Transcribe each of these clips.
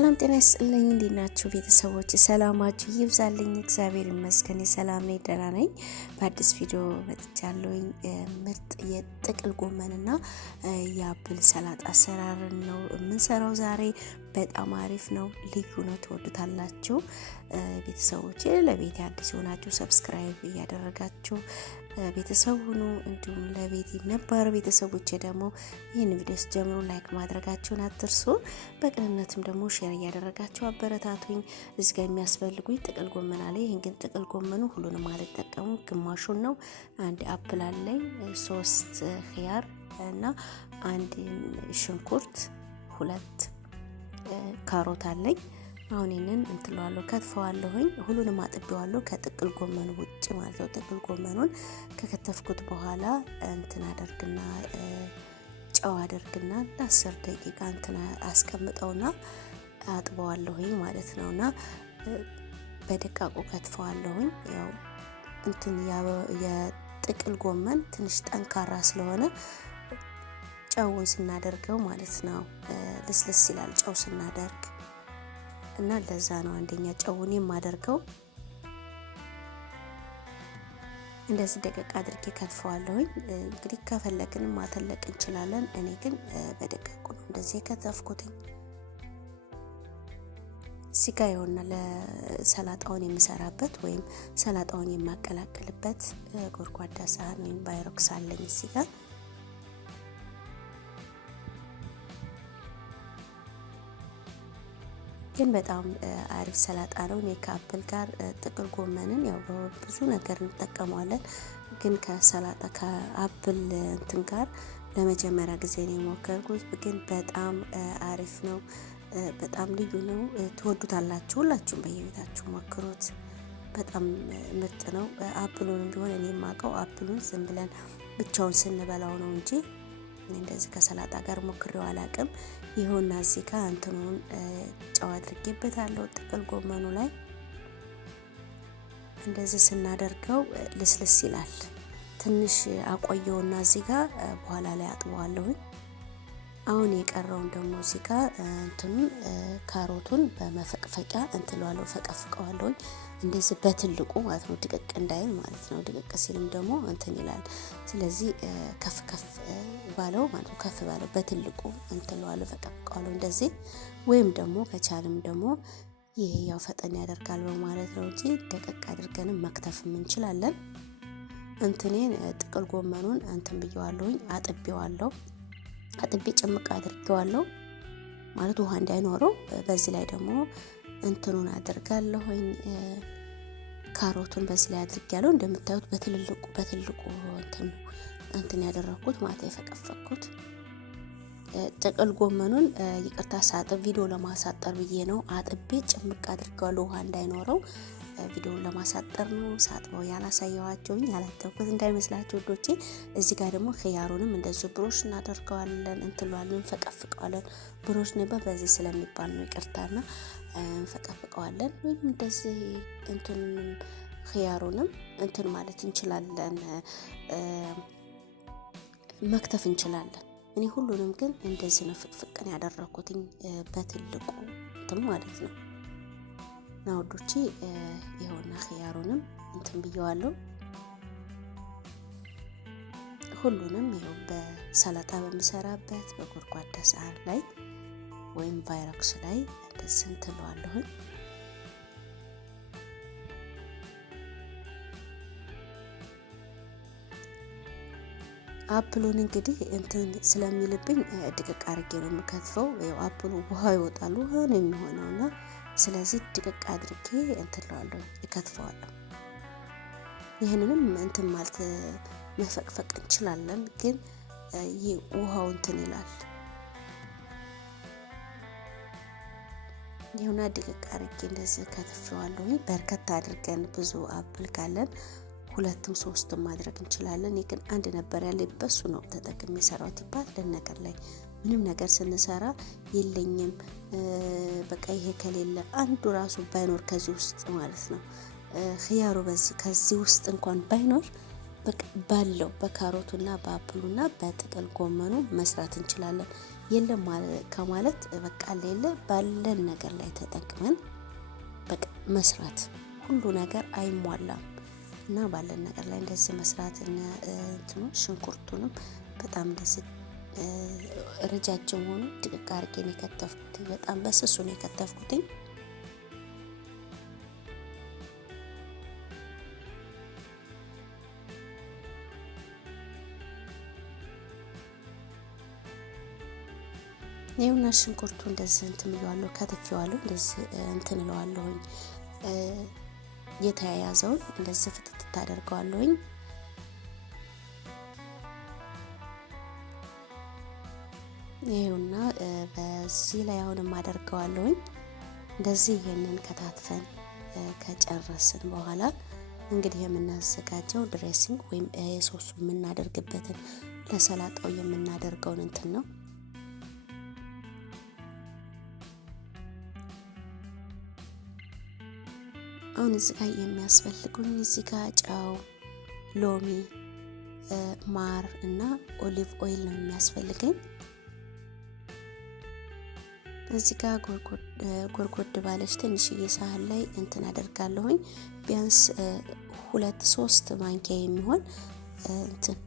ሰላም ጤና ይስጥልኝ። እንዴት ናችሁ ቤተሰቦች? ሰላማችሁ ይብዛልኝ። እግዚአብሔር ይመስገን ሰላም ነኝ፣ ደህና ነኝ። በአዲስ ቪዲዮ መጥቻለሁኝ። ምርጥ የጥቅል ጎመንና የአፕል ሰላጣ አሰራር ነው የምንሰራው ዛሬ። በጣም አሪፍ ነው፣ ልዩ ነው፣ ትወዱታላችሁ። ቤተሰቦች ለቤት አዲስ ሆናችሁ ሰብስክራይብ እያደረጋችሁ ቤተሰብ ሁኑ። እንዲሁም ለቤት ነባር ቤተሰቦች ደግሞ ይህን ቪዲዮ ጀምሮ ላይክ ማድረጋችሁን አትርሱ። በቅንነትም ደግሞ ሼር እያደረጋችሁ አበረታቱኝ። እዚህ ጋር የሚያስፈልጉኝ ጥቅል ጎመን አለ። ይሄን ግን ጥቅል ጎመኑ ሁሉንም አልጠቀሙም፣ ግማሹን ነው። አንድ አፕል አለኝ፣ 3 ኺያር እና አንድ ሽንኩርት፣ 2 ካሮት አለኝ። አሁን ይሄንን እንትለዋለሁ፣ ከትፈዋለሁኝ። ሁሉንም አጥቤዋለሁ ከጥቅል ጎመኑ ውጪ ማለት ነው። ጥቅል ጎመኑን ከከተፍኩት በኋላ እንትን አደርግና ጨው አደርግና ለ10 ደቂቃ እንትን አስቀምጠውና አጥበዋለሁኝ ማለት ነውና በደቃቁ ከትፈዋለሁኝ። ያው እንትን የጥቅል ጎመን ትንሽ ጠንካራ ስለሆነ ጨውን ስናደርገው ማለት ነው ልስልስ ይላል ጨው ስናደርግ እና ለዛ ነው አንደኛ ጨውን የማደርገው። እንደዚህ ደቀቅ አድርጌ ከትፈዋለሁኝ። እንግዲህ ከፈለግን ማተለቅ እንችላለን። እኔ ግን በደቀቁ ነው እንደዚህ የከተፍኩትኝ። እዚህ ጋር ይሆና ለሰላጣውን የምሰራበት ወይም ሰላጣውን የማቀላቅልበት ጎድጓዳ ሳህን ወይም ባይሮክስ አለኝ እዚህ ጋር። ግን በጣም አሪፍ ሰላጣ ነው። እኔ ከአፕል ጋር ጥቅል ጎመንን ያው ብዙ ነገር እንጠቀመዋለን፣ ግን ከሰላጣ ከአፕል እንትን ጋር ለመጀመሪያ ጊዜ ነው የሞከርኩት። ግን በጣም አሪፍ ነው፣ በጣም ልዩ ነው። ትወዱታላችሁ። ሁላችሁም በየቤታችሁ ሞክሩት። በጣም ምርጥ ነው። አፕሉንም ቢሆን እኔ የማውቀው አፕሉን ዝም ብለን ብቻውን ስንበላው ነው እንጂ እንደዚህ ከሰላጣ ጋር ሞክሬው አላቅም። ይሁንና እዚህ ጋር እንትኑን ጨው አድርጌበታለሁ ጥቅል ጎመኑ ላይ። እንደዚህ ስናደርገው ልስልስ ይላል። ትንሽ አቆየውና እዚህ ጋር በኋላ ላይ አጥበዋለሁኝ። አሁን የቀረውን ደግሞ እዚህ ጋር እንትኑን ካሮቱን በመፈቅፈቂያ እንትለዋለሁ፣ ፈቀፍቀዋለሁኝ እንደዚህ በትልቁ ማለት ነው፣ ድቅቅ እንዳይል ማለት ነው። ድቅቅ ሲልም ደግሞ እንትን ይላል። ስለዚህ ከፍ ከፍ ባለው ማለት ነው፣ ከፍ ባለው በትልቁ እንትለዋለሁ፣ ፈቀፍቀዋለሁ እንደዚህ። ወይም ደግሞ ከቻልም ደግሞ ይሄ ያው ፈጠን ያደርጋል በማለት ነው እንጂ ደቀቅ አድርገንም መክተፍም እንችላለን። እንትኔን ጥቅል ጎመኑን እንትን ብየዋለሁኝ፣ አጥቤዋለሁ። አጥቤ ጭምቅ አድርጌዋለሁ ማለት ውሃ እንዳይኖረው። በዚህ ላይ ደግሞ እንትኑን አደርጋለሁኝ፣ ካሮቱን በዚህ ላይ አድርጌያለሁ። እንደምታዩት በትልቁ እንትን ያደረኩት ማለት የፈቀፈኩት። ጥቅል ጎመኑን ይቅርታ ሳጥብ ቪዲዮ ለማሳጠር ብዬ ነው። አጥቤ ጭምቅ አድርጌዋለሁ ውሃ እንዳይኖረው። ቪዲዮውን ለማሳጠር ነው ሳጥበው ያላሳየዋቸውኝ፣ ያላተኩት እንዳይመስላችሁ ወዶቼ። እዚህ ጋር ደግሞ ኺያሩንም እንደዚሁ ብሮሽ እናደርገዋለን፣ እንትሏለን፣ ፈቀፍቀዋለን። ብሮሽ ነበር በዚህ ስለሚባል ነው ይቅርታና ፈቀፍቀዋለን። ወይም እንደዚህ እንትኑንም ኺያሩንም እንትን ማለት እንችላለን፣ መክተፍ እንችላለን። እኔ ሁሉንም ግን እንደዚህ ነው ፍቅፍቅን ያደረኩትኝ በትልቁ እንትን ማለት ነው። ናውዶቼ ይኸውና ኺያሩንም እንትን ብየዋለሁ። ሁሉንም ይኸው በሰላጣ በምሰራበት በጎድጓዳ ሳህን ላይ ወይም ባይሮክስ ላይ እንደዚህ እንትለዋለሁ። አፕሉን እንግዲህ እንትን ስለሚልብኝ ድቅቅ አድርጌ ነው የምከትፈው። ያው አፕሉ ውሃ ይወጣል፣ ውሃ ነው የሚሆነውና ስለዚህ ድቅቅ አድርጌ እንትለዋለሁ፣ እከትፈዋለሁ። ይህንንም እንትን ማለት መፈቅፈቅ እንችላለን፣ ግን ይህ ውሃው እንትን ይላል። ይሁና ድቅቅ አድርጌ እንደዚህ ከትፈዋለሁ። በርከት አድርገን ብዙ አፕል ካለን 2ም 3ም ማድረግ እንችላለን። እኔ ግን አንድ ነበር ያለ በሱ ነው ተጠቅሜ ሰራው ይባል ለነገር ላይ ምንም ነገር ስንሰራ የለኝም በቃ ይሄ ከሌለ አንዱ ራሱ ባይኖር ከዚህ ውስጥ ማለት ነው ኺያሩ ከዚህ ውስጥ እንኳን ባይኖር ባለው በካሮቱና በአፕሉና በጥቅል ጎመኑ መስራት እንችላለን። የለም ከማለት በቃ ሌለ ባለን ነገር ላይ ተጠቅመን በቃ መስራት። ሁሉ ነገር አይሟላም እና ባለን ነገር ላይ እንደዚህ መስራት እንትኑ ሽንኩርቱንም በጣም እንደዚህ ረጃጅም ሆኖ ድቅቅ አድርጌ ነው የከተፍኩት። በጣም በስሱ ነው የከተፍኩት። ይኸውና ሽንኩርቱ እንደዚህ እንትን እለዋለሁ፣ ከትፌዋለሁ። እንደዚህ እንትን እለዋለሁኝ የተያያዘውን እንደዚህ ፍትት ታደርገዋለሁኝ። ይኸውና በዚህ ላይ አሁንም አደርገዋለሁኝ። እንደዚህ ይሄንን ከታትፈን ከጨረስን በኋላ እንግዲህ የምናዘጋጀው ድሬሲንግ ወይም ሶሱ የምናደርግበትን ለሰላጣው የምናደርገውን እንትን ነው። አሁን እዚህ ጋር የሚያስፈልጉኝ እዚህ ጋር ጨው፣ ሎሚ፣ ማር እና ኦሊቭ ኦይል ነው የሚያስፈልገኝ። እዚህ ጋር ጎርጎድ ባለች ትንሽዬ ሳህን ላይ እንትን አደርጋለሁኝ። ቢያንስ 2-3 ማንኪያ የሚሆን እንትን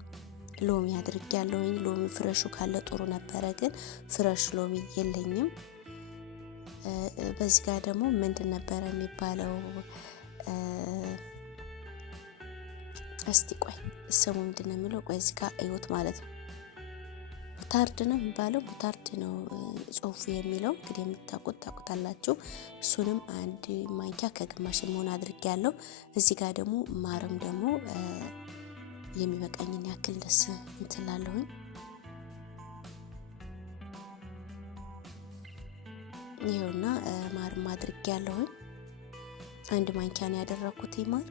ሎሚ አድርጌያለሁኝ። ሎሚ ፍረሹ ካለ ጥሩ ነበረ፣ ግን ፍረሽ ሎሚ የለኝም። በዚህ ጋር ደግሞ ምንድን ነበረ የሚባለው? እስቲ ቆይ ስሙ ምንድን ነው የሚለው? ቆይ እዚህ ጋር እዩት ማለት ነው። ሙታርድ ነው የሚባለው፣ ሙታርድ ነው ጽሁፉ የሚለው። እንግዲህ የምታውቁት ታውቁታላችሁ። እሱንም 1 ማንኪያ ከግማሽ የሚሆን አድርጌያለሁ። እዚህ ጋር ደግሞ ማርም ደግሞ የሚበቃኝን ያክል ደስ እንትላለሁኝ። ይሄውና ማርም አድርጌያለሁኝ። 1 ማንኪያ ነው ያደረኩት ማር።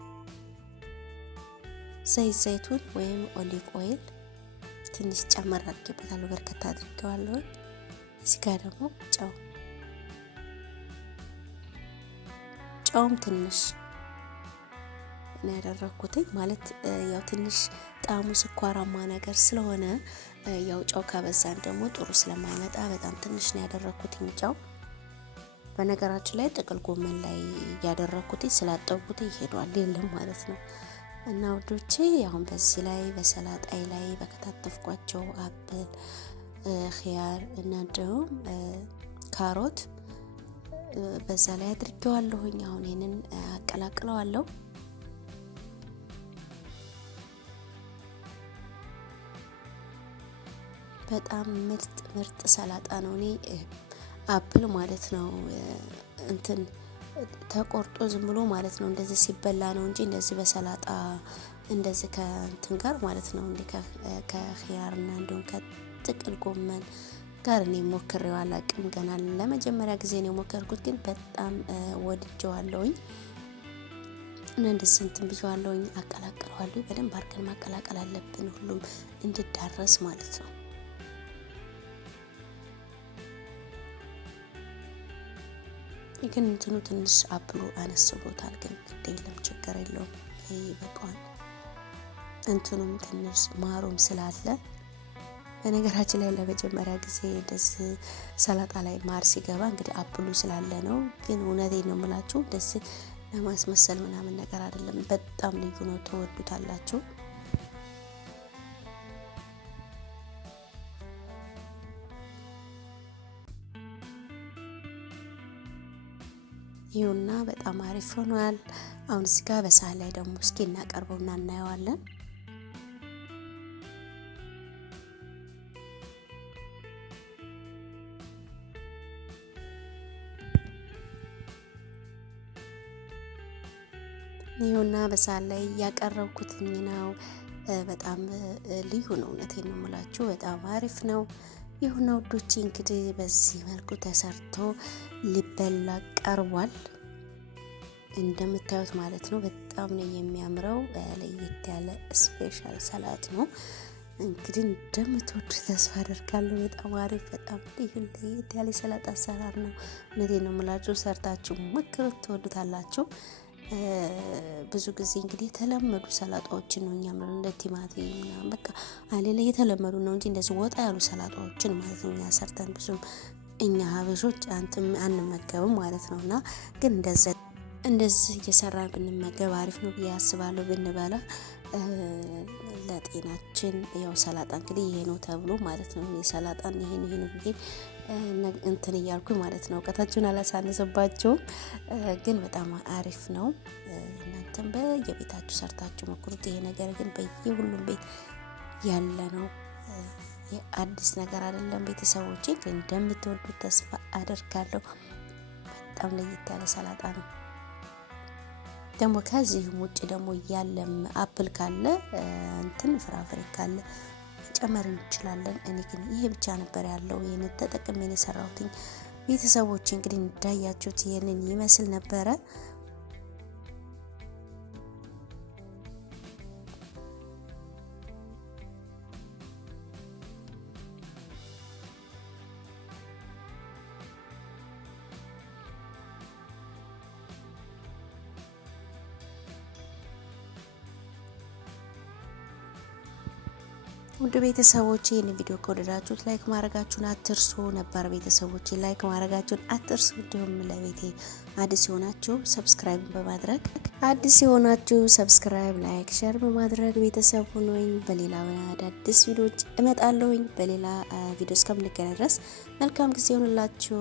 ዘይቱን ወይም ኦሊቭ ኦይል ትንሽ ጨመር አድርጌበታለሁ፣ በርከት አድርጌዋለሁ። እዚህ ጋር ደግሞ ጨውም ትንሽ ነው ያደረኩት። ማለት ያው ትንሽ ጣዕሙ ስኳራማ ነገር ስለሆነ ያው ጨው ካበዛን ደግሞ ጥሩ ስለማይመጣ በጣም ትንሽ ነው ያደረኩት ጨው። በነገራችን ላይ ጥቅል ጎመን ላይ ያደረኩት ስላጠብኩት ይሄዷል የለም ማለት ነው። እና ውዶቼ አሁን በዚህ ላይ በሰላጣይ ላይ በከታተፍኳቸው አፕል፣ ኺያር እና ደግሞ ካሮት በዛ ላይ አድርጌዋለሁኝ። አሁን ይሄንን አቀላቅለዋለሁ። በጣም ምርጥ ሰላጣ ነው። እኔ አፕል ማለት ነው እንትን ተቆርጦ ዝም ብሎ ማለት ነው እንደዚህ ሲበላ ነው እንጂ እንደዚህ በሰላጣ እንደዚህ ከእንትን ጋር ማለት ነው እንዴ ከኺያርና እንዲሁም ከጥቅል ጎመን ጋር እኔ ሞክሬው አላውቅም። ገና ለመጀመሪያ ጊዜ ነው የሞከርኩት፣ ግን በጣም ወድጄዋለሁኝ እና እንደዚህ እንትን ብዬዋለሁኝ። አቀላቅለዋለሁ። በደንብ አድርገን ማቀላቀል አለብን፣ ሁሉም እንዲዳረስ ማለት ነው። ግን እንትኑ ትንሽ አፕሉ አነስ ብሎታል፣ ግን ግድ የለም ችግር የለውም ይበቃዋል። እንትኑም ትንሽ ማሩም ስላለ በነገራችን ላይ ለመጀመሪያ ጊዜ እንደዚህ ሰላጣ ላይ ማር ሲገባ እንግዲህ አፕሉ ስላለ ነው። ግን እውነቴን ነው የምላችሁ እንደዚህ ለማስመሰል ምናምን ነገር አይደለም። በጣም ልዩ ነው፣ ተወዱታላችሁ። ይሁንና በጣም አሪፍ ሆኗል። አሁን እዚህ ጋር በሳህን ላይ ደግሞ እስኪ እናቀርበውና እናየዋለን። ይሁንና በሳህን ላይ ያቀረብኩትኝ ነው። በጣም ልዩ ነው፣ እውነቴን ነው የምላችሁ። በጣም አሪፍ ነው። ይሁን ውዶቼ እንግዲህ በዚህ መልኩ ተሰርቶ ሊበላ ቀርቧል። እንደምታዩት ማለት ነው። በጣም ነው የሚያምረው። ለየት ያለ ስፔሻል ሰላጥ ነው። እንግዲህ እንደምትወዱ ተስፋ አደርጋለሁ። በጣም አሪፍ፣ በጣም ልዩ ለየት ያለ ሰላጣ አሰራር ነው። እውነቴን ነው የምላችሁ፣ ሰርታችሁ ሞክሩት፣ ትወዱታላችሁ። ብዙ ጊዜ እንግዲህ የተለመዱ ሰላጣዎችን ነው እኛ ማለት እንደ ቲማቲም ምናምን በቃ አለለ የተለመዱ ነው እንጂ እንደዚህ ወጣ ያሉ ሰላጣዎችን ማለት ነው እኛ ሰርተን ብዙም እኛ ሀበሾች አንመገብም ማለት ነውና ግን እንደዚህ እየሰራን ብንመገብ አሪፍ ነው ብዬ አስባለሁ። ብንበላ ለጤናችን ያው ሰላጣ እንግዲህ ይሄ ነው ተብሎ ማለት ነው የሰላጣን ይሄን ብዬ እንትን እያልኩኝ ማለት ነው እውቀታችሁን አላሳነሰባቸውም። ግን በጣም አሪፍ ነው። እናንተም በየቤታችሁ ሰርታችሁ ሞክሩት። ይሄ ነገር ግን በየሁሉም ቤት ያለ ነው። አዲስ ነገር አይደለም። ቤተሰቦቼ ግን እንደምትወዱት ተስፋ አደርጋለሁ። በጣም ለየት ያለ ሰላጣ ነው። ደግሞ ከዚህም ውጭ ደግሞ ያለም አፕል ካለ እንትን ፍራፍሬ ካለ መጨመር እንችላለን። እኔ ግን ይሄ ብቻ ነበር ያለው። ይሄን ተጠቅሜ ነው የሰራሁት። ቤተሰቦቼ እንግዲህ እንዳያችሁት ይሄንን ይመስል ነበረ። ውድ ቤተሰቦቼ ይህን ቪዲዮ ከወደዳችሁት ላይክ ማድረጋችሁን አትርሱ። ነባር ቤተሰቦቼ ላይክ ማድረጋችሁን አትርሱ። እንዲሁም ለቤቴ አዲስ የሆናችሁ ሰብስክራይብ ላይክ ሼር በማድረግ ቤተሰብ ሁኑኝ። በሌላ አዳዲስ ቪዲዮዎች እመጣለሁኝ። በሌላ ቪዲዮ እስከምንገናኝ ድረስ መልካም ጊዜ ይሁንላችሁ።